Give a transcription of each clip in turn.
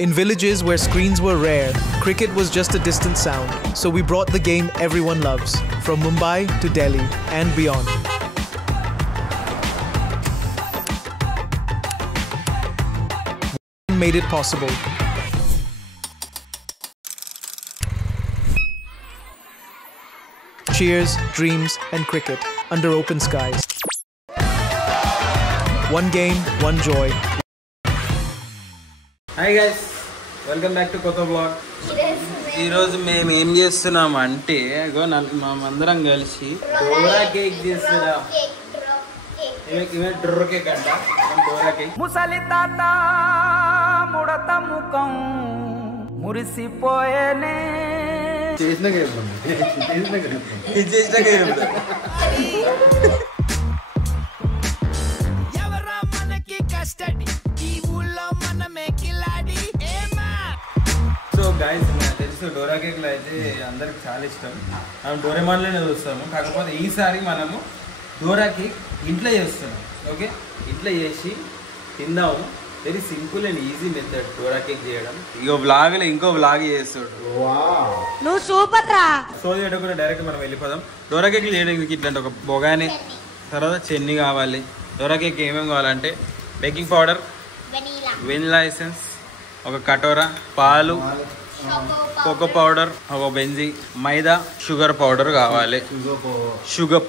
In villages where screens were rare, cricket was just a distant sound. So we brought the game everyone loves, from Mumbai to Delhi and beyond. Made it possible. Cheers, dreams, and cricket under open skies. One game, one joy. Hi guys, welcome back to Kotha Vlog. ఈ రోజు మేము ఏం చేస్తున్నాం అంటే మేమందరం కలిసి Dora cake చేస్తున్నాం. ఇవే డోరా కేక్ అంట. డోరా కేక్ ముసలి తాత ముడత ముఖం మురిసిపోయేనే చేసిన కేక్ చేసిన కేక్ ఎవరా మనకి కస్టడీ ఈ ఊళ్ళో మనమే కిలాడి. సో గైస్ నాకు తెలుసు డోరా కేక్లు అయితే అందరికి చాలా ఇష్టం. మనం డోరేమాన్లోనే చూస్తాము. కాకపోతే ఈసారి మనము డోరా కేక్ ఇంట్లో చేస్తున్నాం. ఓకే, ఇంట్లో చేసి తిందాము. Very simple and easy method Dora cake చేయడం. ఇంకో వ్లాగ్లో ఇంకో వ్లాగ్ చేస్తాడు. నువ్వు సూపర్ రా. సో చేయకుండా డైరెక్ట్ మనం వెళ్ళిపోదాం. డోరా కేక్లు చేయడానికి ఇట్లాంటి ఒక బొగాని, తర్వాత చెన్ని కావాలి. డోరా కేక్ ఏమేమి కావాలంటే బేకింగ్ పౌడర్, వెనిలా ఎసెన్స్, ఒక కటోరా, పాలు, కోకో పౌడర్, ఒక బెంజీ, మైదా, షుగర్ పౌడర్ కావాలి. షుగర్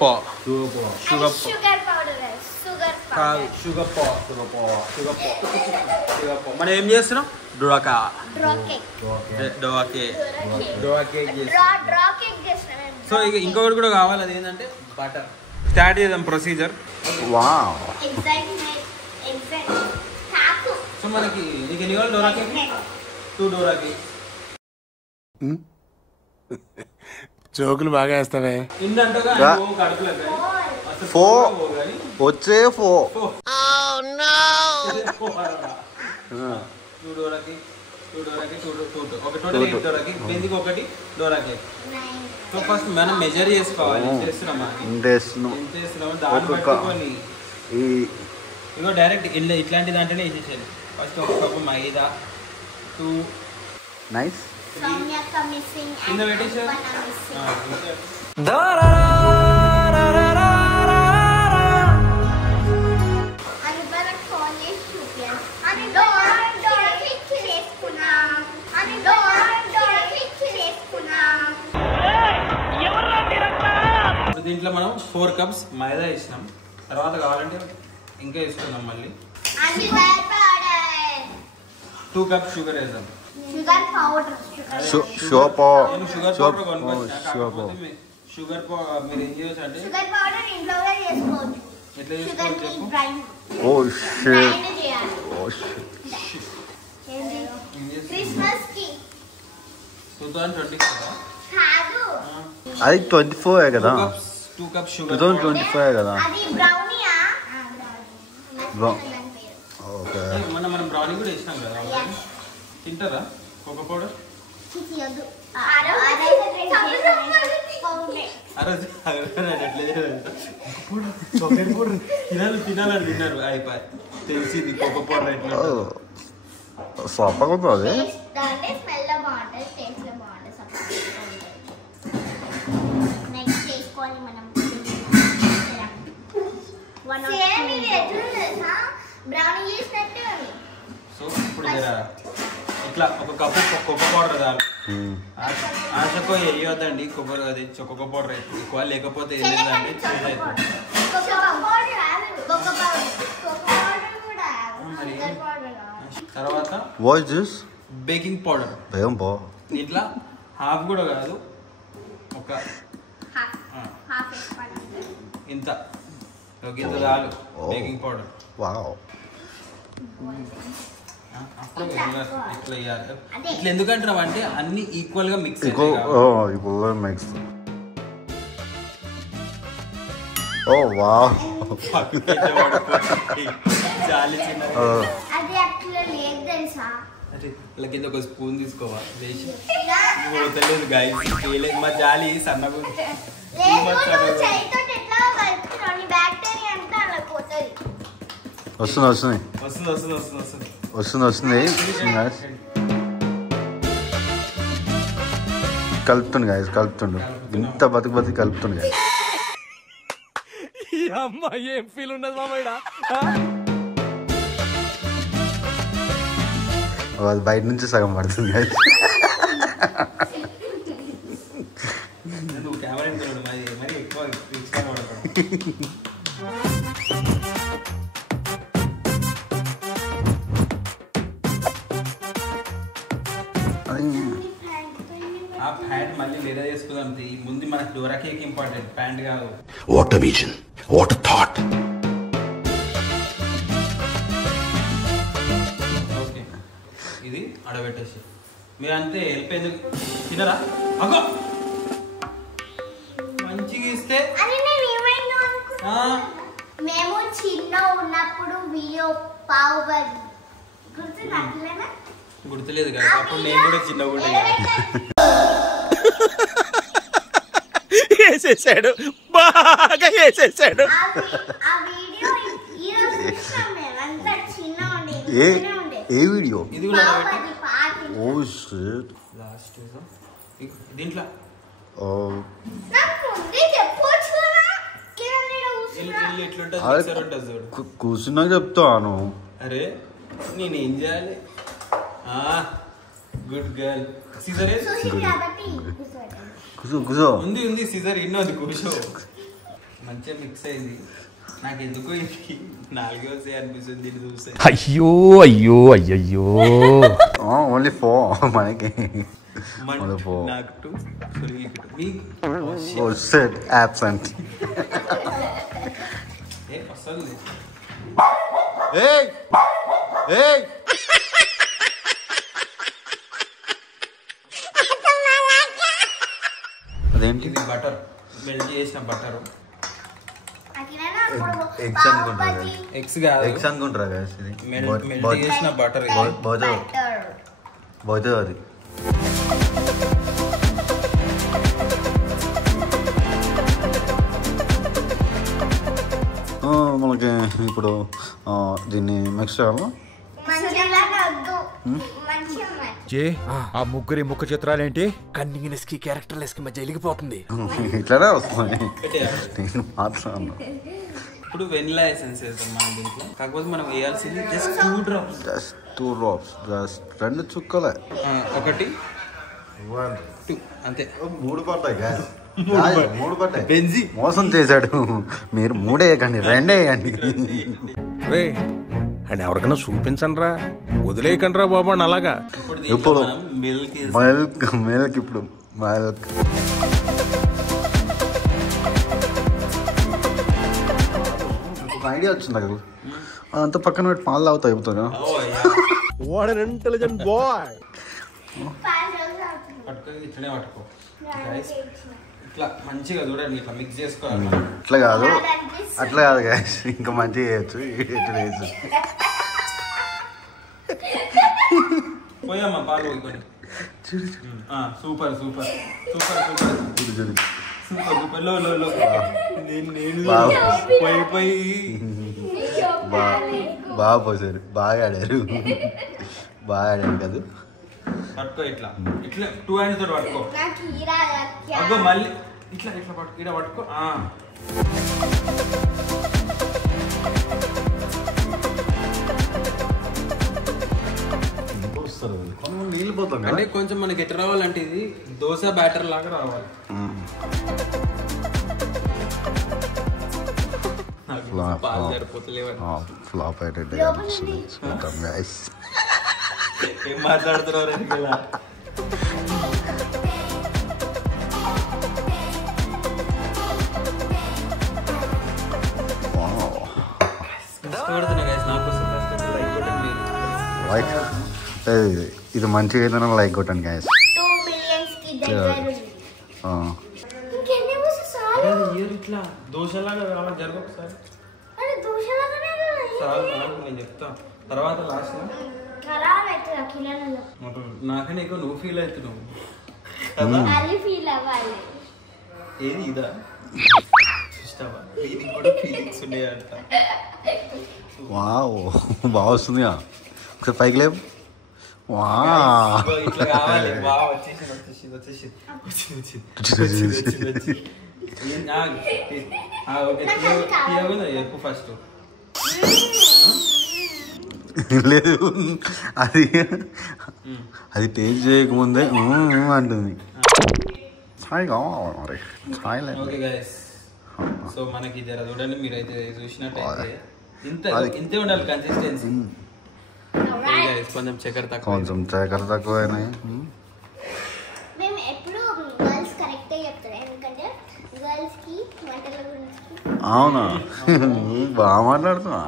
మనం ఏం చేస్తున్నాం? డోరా కేక్ చేస్తున్నాం. సో ఇక ఇంకొకటి కూడా కావాలి, అది ఏంటంటే బటర్. స్టార్ట్ చేద్దాం ప్రొసీజర్. సో మనకి నీకు ఎన్ని కావాలి డోరా కేక్? 2 Dora cake. జోకులు బాగా వేస్తావే. ఇందంటగా వచ్చే 4. 2 డోరా కేక్, 2 డోరా కేక్, 2 ఒక టోటల్ 8 డోరా కేక్, బెంజికి ఒకటి డోరా కేక్. సో ఫస్ట్ మనం మెజర్ చేసుకోవాలి. చేస్తున్నామా దాన్ని పట్టుకొని ఇగో డైరెక్ట్ ఇట్లాంటి దాంట్లోనే వేసేసేయాలి. ఫస్ట్ ఒక కప్పు మైదా, 2 నైస్ కింద పెట్టేసారు. దీంట్లో మనం 4 కప్స్ మైదా వేసినాం. తర్వాత కావాలంటే ఇంకా వేసుకుందాం. మళ్ళీ 2 కప్స్ షుగర్ వేద్దాం. షుగర్ పౌడర్ మీరు ఏం చేయవచ్చు అంటే ఎట్లా చేసుకోవచ్చు? 2020 అది 24 కదా. 2 కప్స్ షుగర్ 2025 కదా. మనం బ్రౌనీ కూడా వేసినాం కదా. తింటారా కోకో పౌడర్? తినాలని తిన్నారు అయిపోయి తెలిసింది కోకో పౌడర్ ఎట్లా సూపర్ ఉంది. అది సో ఇప్పుడు ఇట్లా ఒక కప్పు కోకో పౌడర్ చాలు. ఆశకు వేయొద్దండి కొబ్బరి, అది కోకో పౌడర్ ఎక్కువ, లేకపోతే ఏంటంటే తర్వాత బేకింగ్ పౌడర్. ఇట్లా హాఫ్ కూడా కాదు, ఒక ఇంత చాలు బేకింగ్ పౌడర్. అప్పుడు ఇట్లా వేయాలి. ఇట్లా ఎందుకంటారు అంటే అన్ని ఈక్వల్ గా మిక్స్. చాలి చిన్న కింద ఒక స్పూన్ తీసుకోవాలి. వేసి పోతలేదు గాయస్, మా జాలి సన్నగా వస్తుంది. కలుపుతుండు గాయస్, కలుపుతుండు. ఇంత బతుకు కలుపుతుండు గాయస్. ఏం ఫీల్ ఉన్నది మామయ్య. అది బయట నుంచి సగం పడుతుంది గాయస్. నువ్వు కెమెరా మరి ఎక్కువ ఆ ప్యాంట్ మళ్ళీ లేదా చేసుకుందాం. ముందు మనకు డోరా కేక్ ఇంపార్టెంట్, ప్యాంట్ కాదు. What a vision, what a thought. Okay, ఇది ఆడబెట్టేసి మీరు అంతే వెళ్ళిపోయింది. తినరా అగో మంచిగా ఇస్తే. మేము చిన్న ఉన్నప్పుడు వీడియో పావు గుర్తులేదు కదా, అప్పుడు నేను కూడా చిన్నగా ఉండే. వేసేసాడు, బాగా వేసేసాడు. ఏ వీడియో ఇది కూడా ఓ షిట్. లాస్ట్ దీంట్లో కూర్చున్నా చెప్తాను. అరే నేనేం చేయాలి? Good girl. సీజర్ కూర్చో ఉంది ఉంది సీజర్ ఇన్నోది కూర్చో. మంచిగా మిక్స్ అయింది. నాకు ఎందుకో ఇది 4 అనిపిస్తుంది దీన్ని చూస్తే. అయ్యో అయ్యో అయ్యయ్యో. ఓన్లీ 4 మనకి. నాకు 2 సునీల్కి 2. Oh shit absent. వస్తుంది. ఏయ్ ఏయ్ అదేంటి? ఇది బటర్, మెల్ట్ చేసిన బటర్. ఎగ్స్ అనుకుంటారా? ఎగ్స్ కాదు, ఎగ్స్ అనుకుంటారా గాయస్? ఇది మెల్ట్ చేసిన బటర్. బౌద్ధ అది. మనకి ఇప్పుడు దీన్ని మిక్స్ చేయాలా? ఆ ముగ్గురి ముఖ చిత్రాలేంటి కన్నింగ్నెస్ కి క్యారెక్టర్లెస్ కి మధ్య వెలిగిపోతుంది. ఇట్లానే వస్తుంది. నేను మాట్లాడను. ఇప్పుడు వెనిలా ఎసెన్స్ వేస్తాం మనం దీంట్లో. కాకపోతే మనం వేయాల్సింది just 2 drops. Just 2 drops, just 2 చుక్కలే. 1 2 అంతే. 3 పడతాయి గాయస్. 3 పడతాయి. బెంజీ మోసం చేశాడు. మీరు 3 వేయకండి, 2 వేయండి. రే అండ్ ఎవరికైనా చూపించండి రా, వదిలేయకండి రా బాబు అని. అలాగా ఇప్పుడు మిల్క్ మిల్క్ ఇప్పుడు మిల్క్. ఒక ఐడియా వచ్చింది కదా, అంత పక్కన పెట్టి పాలు తాగుతా అయిపోతాగా. What an intelligent boy. పట్టుకో, ఇట్లనే పట్టుకో. ఇట్లా మంచిగా చూడండి, ఇట్లా మిక్స్ చేసుకోవాలి. అట్లా కాదు, అట్లా కాదు గాయస్, ఇంకా మంచిగా చేయొచ్చు. ఇట్లా వేయచ్చు. పోయమ్మా పాలు పోయి. Super super super super super super. లో లో లో నేను పోయి బాగా పోసారు, బాగా ఆడారు, బాగా ఆడారు కదా. పట్టుకో ఇట్లా ఇట్లా 2 హ్యాండ్స్ తోటి పట్టుకో. అగ్గో మళ్ళీ ఇట్లా ఇట్లా పట్టుకో, ఇక్కడ పట్టుకో. నీళ్ళు పోతాం అంటే కొంచెం మనకి ఎట్లా రావాలంటే ఇది దోశ బ్యాటర్ లాగా రావాలి. పాలు సరిపోతలేవని ఫ్లాప్ అయ్యేటట్టు చూద్దాం గైస్. ఏం మాట్లాడుతున్నారు? ఇది మంచిగా అయితే లైక్ కొట్టండి గైస్. 2 మిలియన్స్ కి దగ్గర ఇట్లా దోశలాగా రావాలి. జరుగు ఒకసారి. నేను చెప్తా తర్వాత లాస్ట్. నాకనే ఎక్కువ నువ్వు ఫీల్ అవుతున్నావు. ఏది ఇదా చూస్తావా? దీనికి కూడా ఫీలింగ్స్ ఉన్నాయంట. వావ్, బాగా వస్తుంది. ఒకసారి పైకి లేవు. వా ఇట్లా కావాలి. బాగా వచ్చేసి చెప్పు ఫస్ట్. లేదు అది టేస్ట్ చేయకముందే అంటుంది. ఛాయ్ కావాలి మరి, ఛాయ్ లేదు. ఓకే గైస్, సో మనకి జర చూడండి, మీరైతే చూసినట్టయితే ఇంతే ఉండాలి కన్సిస్టెన్సీ. కొంచెం చక్కెర తక్కువైనాయి. మేము ఎప్పుడు గర్ల్స్ కరెక్టే చెప్తారు, ఎందుకంటే గర్ల్స్ కి వంటల గురించి. అవునా, బాగా మాట్లాడుతున్నా.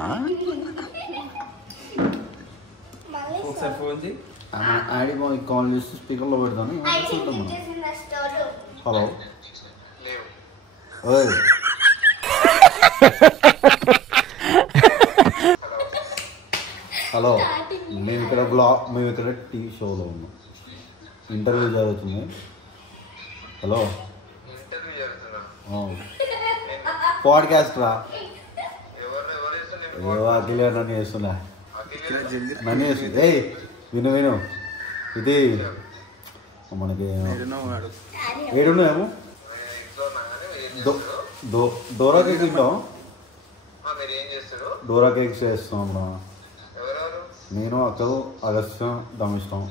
ఒకసారి ఫోన్ చేయి. ఆడి కాల్ చేసి స్పీకర్లో పెడతాను. హలో, హలో, మేము ఇక్కడ టీవీ షోలో ఉన్నాం, ఇంటర్వ్యూ జరుగుతుంది. హలో, పాడ్కాస్ట్ రా. అఖిలే నన్ను చేస్తున్నా, నన్ను చేస్తుంది. విను ఇది మనకి ఏడున్నాయేమో. డోరా కేక్ తింటాం, డోరా కేక్స్ చేస్తాం. నేను అక్కడ అగస్త్యం దమిస్తాం.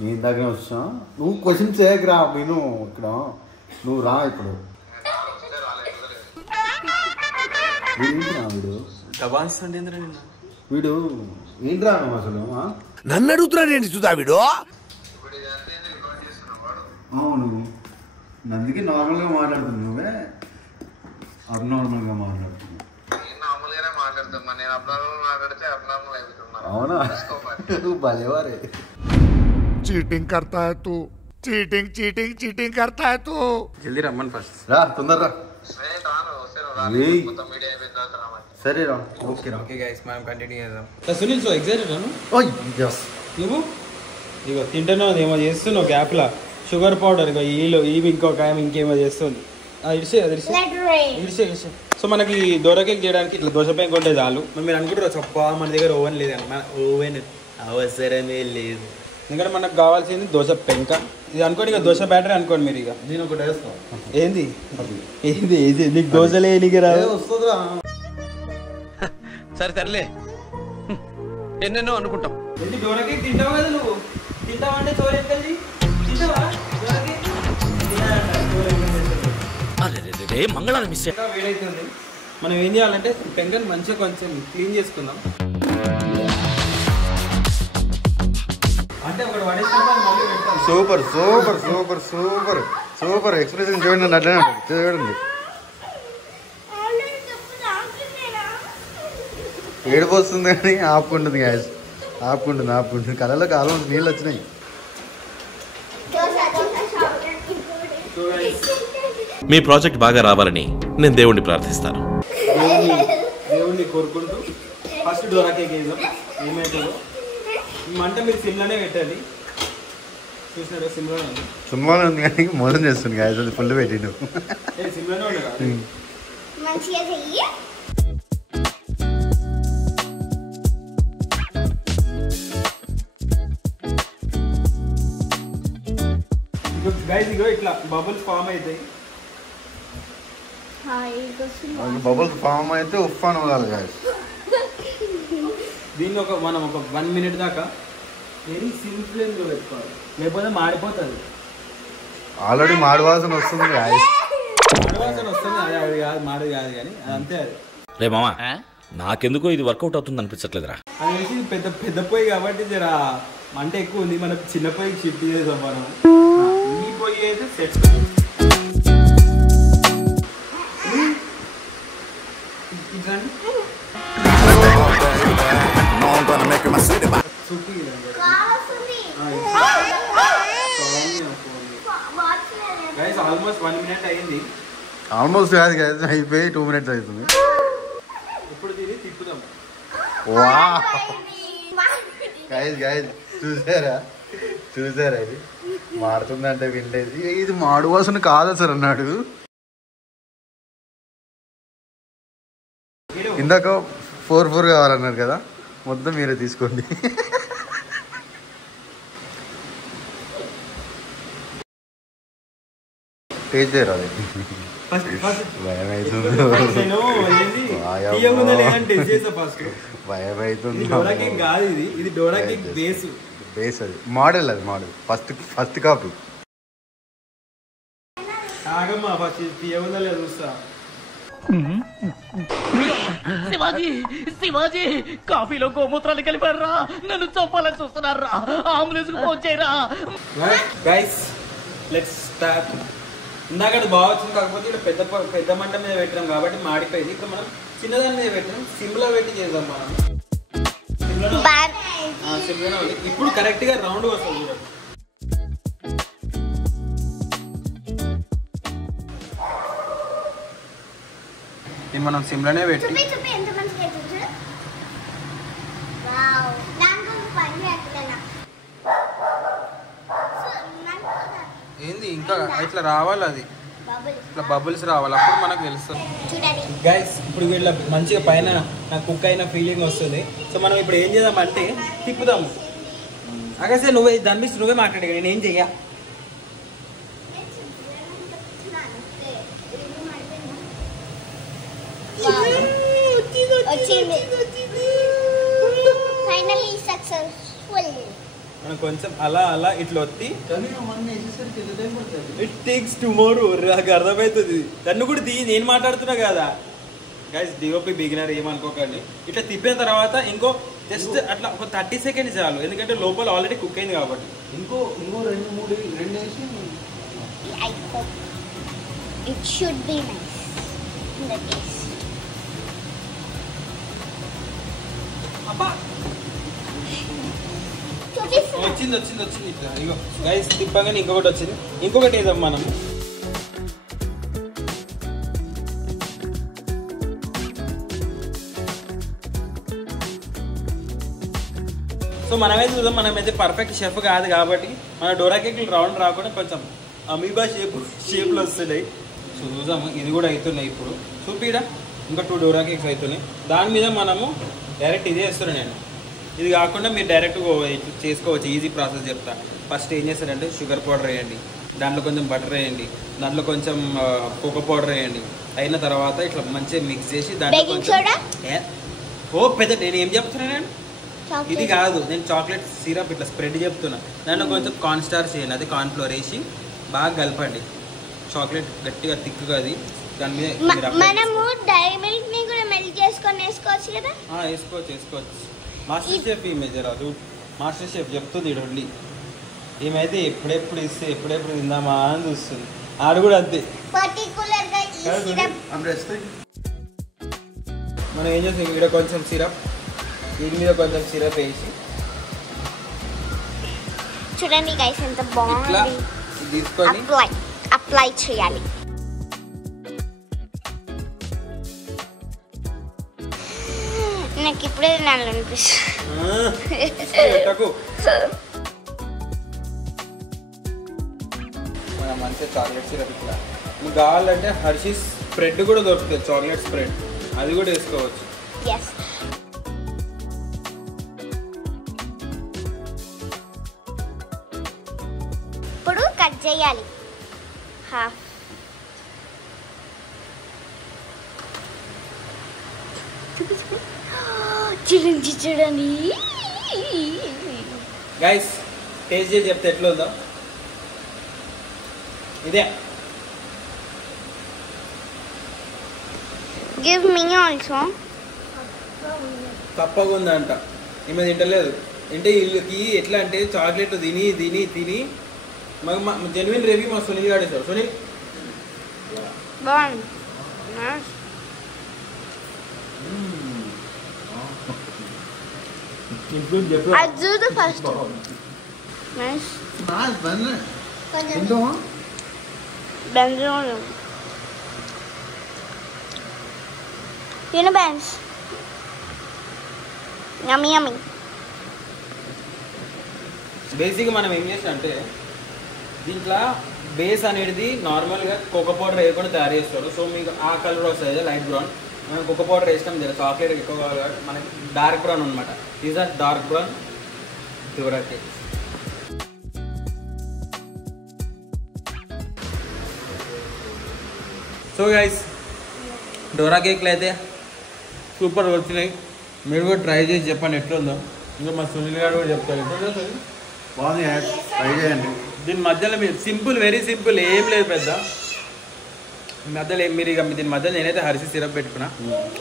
నీ దగ్గర వచ్చా, నువ్వు క్వశ్చన్ చేయకరా. విను, ఇక్కడ నువ్వు రా. ఇప్పుడు వీడు ఏంట్రా నువ్వు అసలు నన్ను అడుగుతున్నాడు ఏంటి చూద్దా వీడు? అవును, అందుకే నార్మల్గా మాట్లాడుతున్నావు, నువ్వే అబ్నార్మల్గా మాట్లాడుతున్నావు. అవునా, నువ్వు భలేవారే. చీటింగ్ కర్తా హై తూ, చీటింగ్ కర్తా హై తూ. జల్దీ రమ్మని ఫస్ట్ రా, తొందరరా. సరే రా. ఓకే గైస్, మనం కంటిన్యూ చేద్దాం. సునీల్, సో ఎగ్జైటెడ్ నువ్వు? ఇగో తింటున్నావు, ఏమో చేస్తున్నావు గ్యాప్లా. షుగర్ పౌడర్ ఇగో ఇవి ఇంకొక ఇంకేమో చేస్తుంది. ఇడిసే. సో మనకి దోర కేక్ చేయడానికి ఇట్లా దోశ పెంక ఉంటే చాలు. మీరు అనుకుంటారు చప్ప మన దగ్గర ఓవెన్ లేదని. మన ఓవెన్ అవసరమే లేదు, ఎందుకంటే మనకు కావాల్సింది దోశ పెంక. ఇది అనుకోండి, ఇక దోశ బ్యాటరీ అనుకోండి మీరు. ఇక నేను ఒకటి వేస్తాను. ఏంది నీకు దోశలే వస్తుందిరా. సరేలే, ఎన్నెన్నో అనుకుంటాం. ఏంటి దోర కేక్ తింటావు కదా నువ్వు? తింటావా అంటే చోరు ఎక్కడి తింటావా? అదే మంగళాన్ని మిస్ వేడైతుంది. మనం ఏం చేయాలంటే పెంకని మంచిగా కొంచెం క్లీన్ చేసుకుందాం. అంటే ఒకటి పడేసుకుంటాం. Super super super super super expression చూడండి, అట్లనే చూడండి. ఏడుపు వస్తుంది కానీ ఆపుకుంటుంది గ్యాస్, ఆపుకుంటుంది. కళ్ళలో కాలం నీళ్ళు వచ్చినాయి. మీ ప్రాజెక్ట్ బాగా రావాలని నేను దేవుణ్ణి ప్రార్థిస్తాను. దేవుణ్ణి కోరుకుంటూ ఫస్ట్ డోరా కేక్ వేద్దాం. ఏమైతుందో మంట మీరు సిమ్లోనే పెట్టాలి. చూసినారా, సిమ్లోనే ఉంది కానీ మోసం చేస్తుంది గ్యాస్, అది ఫుల్ పెట్టిండు. సిమ్లోనే ఉండగా గైస్ ఇగో ఇట్లా బబుల్స్ ఫామ్ అవుతాయి. బబుల్స్ ఫామ్ అయితే ఉఫాన్ అవ్వాలి గ్యాస్. దీన్ని మనం ఒక 1 minute దాకా వెరీ సిమ్ ఫ్లేమ్లో పెట్టుకోవాలి, లేకపోతే మాడిపోతుంది. ఆల్రెడీ మాడి వాసన వస్తుంది గ్యాస్. మాడివాసన వస్తుంది, అది కాదు మాడి కాదు కానీ అది అంతే. అది రే మామా, నాకెందుకో ఇది వర్కౌట్ అవుతుంది అనిపించట్లేదురా. అది వేసి పెద్ద పొయ్యి కాబట్టి జర మంట ఎక్కువ ఉంది, మనకు చిన్న పొయ్యికి షిఫ్ట్ చేసాం మనం. ఈ పొయ్యి అయితే సెట్. గైస్ ఆల్మోస్ట్ 1 minute అయింది. ఆల్మోస్ట్ కాదు గ్యాస్, అయిపోయి 2 minutes అవుతుంది. ఇప్పుడు దీన్ని తిప్పుదాం. గైస్ చూసారా ఇది మాడుతుందంటే వినలేదు. ఇది మాడు వాసన కాదా సార్ అన్నాడు. ఇందాక 4 కావాలన్నారు కదా, మొత్తం మీరే తీసుకోండి. టేస్ట్ చేయరా అది భయం అవుతుంది భయం అవుతుంది కాదు ఇది డోరా కేక్ బేస్ అది మోడల్ ఫస్ట్ కాపీ ఆగమ్మా ఫస్ట్ తీయగుందా లేదు చూస్తా శివాజీ కాఫీలో గోమూత్రాలు కలిపారా నన్ను చంపాలని చూస్తున్నారా అంబులెన్స్ ఫోన్ చేయరా గైస్ లెట్స్ స్టార్ట్ ఇందాక బాగా వచ్చింది కాకపోతే ఇక్కడ పెద్ద మంట మీద పెట్టాం కాబట్టి మాడిపోయింది ఇప్పుడు మనం చిన్నదాని మీద పెట్టాం సిమ్లో పెట్టి చేద్దాం మనం సిమ్లోనే ఉంది ఇప్పుడు కరెక్ట్గా రౌండ్ వస్తుంది చూడండి ఇది మనం సిమ్లోనే పెట్టి ఏంది ఇంకా ఇట్లా రావాలి అది ఇట్లా బబుల్స్ రావాలి అప్పుడు మనకు తెలుస్తుంది గైస్ ఇప్పుడు వీళ్ళ మంచిగా పైన నాకు కుక్ అయిన ఫీలింగ్ వస్తుంది సో మనం ఇప్పుడు ఏం చేద్దామంటే తిప్పుదాము అగసే నువ్వే దాని మీద నువ్వే మాట్లాడే నేను ఏం చెయ్యా మనం కొంచెం అలా ఇట్లా వత్తి ఇట్ టేక్స్ టుమారో నాకు అర్థమవుతుంది దాన్ని కూడా నేను మాట్లాడుతున్నా కదా గైస్ డిఓపి బిగినర్ ఏమనుకోకండి ఇట్లా తిప్పిన తర్వాత ఇంకో జస్ట్ అట్లా ఒక 30 సెకండ్స్ చాలు ఎందుకంటే లోపల ఆల్రెడీ కుక్ అయింది కాబట్టి ఇంకో 2-3 వేసి It should be nice in the taste. వచ్చింది ఇట్లా ఇగో గైస్ తిప్పగానే ఇంకొకటి వచ్చింది ఇంకొకటి వేద్దాం మనం సో మనమే చూద్దాం మనమైతే పర్ఫెక్ట్ షెఫ్ కాదు కాబట్టి మన డోరా కేక్లు రౌండ్ రాకుండా కొంచెం అమీబా షేప్లో వస్తున్నాయి సో చూద్దాము ఇది కూడా అవుతున్నాయి ఇప్పుడు చూపిడా ఇంకా 2 డోరా కేక్స్ అవుతున్నాయి దాని మీద మనము డైరెక్ట్ ఇదే వేస్తున్నాను నేను ఇది కాకుండా మీరు డైరెక్ట్ చేసుకోవచ్చు ఈజీ ప్రాసెస్ చెప్తా ఫస్ట్ ఏం చేస్తారంటే షుగర్ పౌడర్ వేయండి దాంట్లో కొంచెం బటర్ వేయండి దాంట్లో కొంచెం కోకో పౌడర్ వేయండి అయిన తర్వాత ఇట్లా మంచిగా మిక్స్ చేసి దాంట్లో కొంచెం పెద్ద నేను ఏం చెప్తున్నాను ఇది కాదు నేను చాక్లెట్ సిరప్ ఇట్లా స్ప్రెడ్ చెప్తున్నా దాంట్లో కొంచెం కార్న్ స్టార్చ్ వేయండి అది కార్న్ ఫ్లోర్ వేసి బాగా కలపండి చాక్లెట్ గట్టిగా తిక్కుగా అది దాని మీద మనము డైరీ మిల్క్ ని కూడా మెల్ట్ చేసుకొని వేసుకోవచ్చు కదా వేసుకోవచ్చు మాస్టర్ షెఫ్ ఈమె జరాదు మాస్టర్ షెఫ్ చెప్తుంది ఇడండి ఏమైతే ఎప్పుడెప్పుడు ఇస్తే ఎప్పుడెప్పుడు తిందామా అని చూస్తుంది ఆడు కూడా అంతే మనం ఏం చేస్తాం ఇక్కడ కొంచెం సిరప్ దీని మీద కొంచెం సిరప్ వేసి చూడండి గైస్ ఎంత బాగుంది తీసుకొని అప్లై చేయాలి నాకు ఇప్పుడే తినాలనిపిస్తుంది మంచిగా చాక్లెట్ సిరప్ ఇట్లా మీకు కావాలంటే హర్షీస్ స్ప్రెడ్ కూడా దొరుకుతుంది చాక్లెట్ స్ప్రెడ్ అది కూడా వేసుకోవచ్చు ఇప్పుడు కట్ చేయాలి హాఫ్ చూడండి గైస్ టేస్ట్ చేసి చెప్తే ఎట్లా ఉందో ఇదే గివ్ మీ ఆల్సో తప్పగా ఉందంట ఈమె తింటలేదు అంటే వీళ్ళకి ఎట్లా అంటే చాక్లెట్ తిని మాకు జెన్యున్ రివ్యూ మా సునీల్ గారు ఇస్తారు సునీల్ బాగుంది I do the first one. Nice. Nice, Benny. Ben's you know Ben's. Yummy. బేసిక్గా మనం ఏం చేస్తాం అంటే దీంట్లో బేస్ అనేది నార్మల్గా కోకో పౌడర్ వేయకుండా తయారు చేస్తారు సో మీకు ఆ కలర్ వస్తుంది లైట్ బ్రౌన్ మనం కోకో పౌడర్ వేస్తాం కదా చాక్లెట్ ఎక్కువ కావాలి మనకి డార్క్ బ్రౌన్ అనమాట these are dark brown Dora cakes so guys Dora కేక్లు అయితే సూపర్ వచ్చినాయి. మీరు కూడా ట్రై చేసి చెప్పండి ఎట్లుందో. ఇంకా మా సునీల్ గారు కూడా చెప్తారు ఎట్లుందో. బాగుంది, ట్రై చేయండి. దీని మధ్యలో మీరు సింపుల్, వెరీ సింపుల్, ఏం లేదు పెద్ద మధ్యలో మీరు ఇక దీని మధ్యలో నేనైతే హర్షి సిరప్ పెట్టుకున్నా.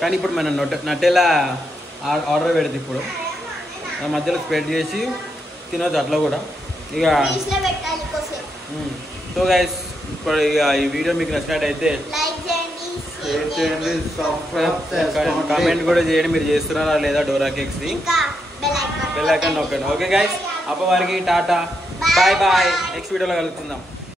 కానీ ఇప్పుడు మనం నటెలా ఆర్డర్ పెడితే ఇప్పుడు దాని మధ్యలో స్ప్రెడ్ చేసి తినొచ్చు అట్లా కూడా. ఇక సో గైస్ ఇప్పుడు ఇక ఈ వీడియో మీకు నచ్చినట్టయితే షేర్ చేయండి, సబ్స్క్రైబ్ కామెంట్ కూడా చేయండి మీరు చేస్తున్నారా లేదా డోరా కేక్స్ని. బెల్ ఐకాన్ నొక్కండి. ఓకే గైస్, అప్పటి వరకు టాటా, బాయ్ బాయ్. నెక్స్ట్ వీడియోలో కలుగుతుందాం.